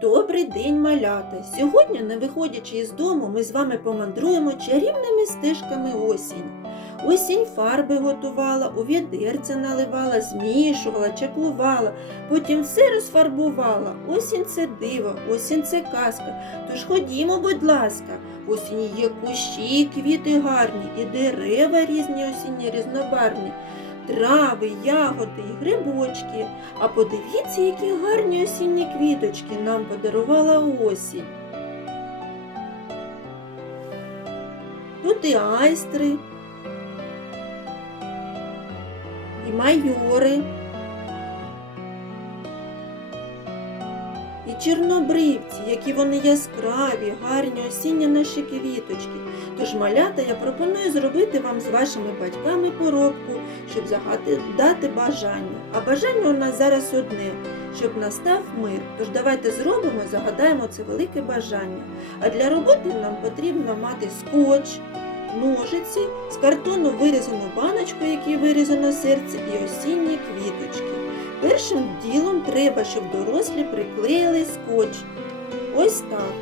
Добрий день, малята! Сьогодні, не виходячи із дому, ми з вами помандруємо чарівними стежками осінь. Осінь фарби готувала, у відерця наливала, змішувала, чаклувала, потім все розфарбувала. Осінь це диво, осінь це казка. Тож ходімо, будь ласка. В осінні є кущі, квіти гарні, і дерева різні осінні різнобарвні, трави, ягоди і грибочки. А подивіться, які гарні осінні квіточки нам подарувала осінь. Тут і айстри, і майори, і чорнобривці, які вони яскраві, гарні осінні наші квіточки. Тож, малята, я пропоную зробити вам з вашими батьками поробку, щоб загадати бажання. А бажання у нас зараз одне, щоб настав мир. Тож давайте зробимо, загадаємо це велике бажання. А для роботи нам потрібно мати скотч, ножиці, з картону вирізану баночку, якій вирізано серце, і осінні квіточки. Першим ділом треба, щоб дорослі приклеїли скотч. Ось так.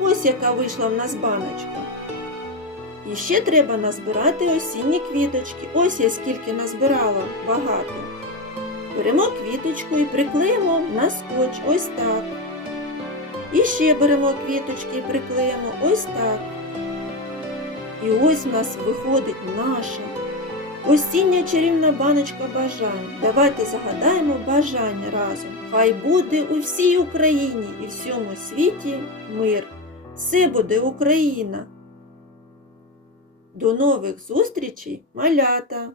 Ось яка вийшла в нас баночка. І ще треба назбирати осінні квіточки. Ось я скільки назбирала багато. Беремо квіточку і приклеїмо на скотч. Ось так. І ще беремо квіточки і приклеїмо ось так. І ось в нас виходить наша осіння чарівна баночка бажань. Давайте загадаємо бажання разом. Хай буде у всій Україні і всьому світі мир. Все буде Україна. До нових зустрічей, малята!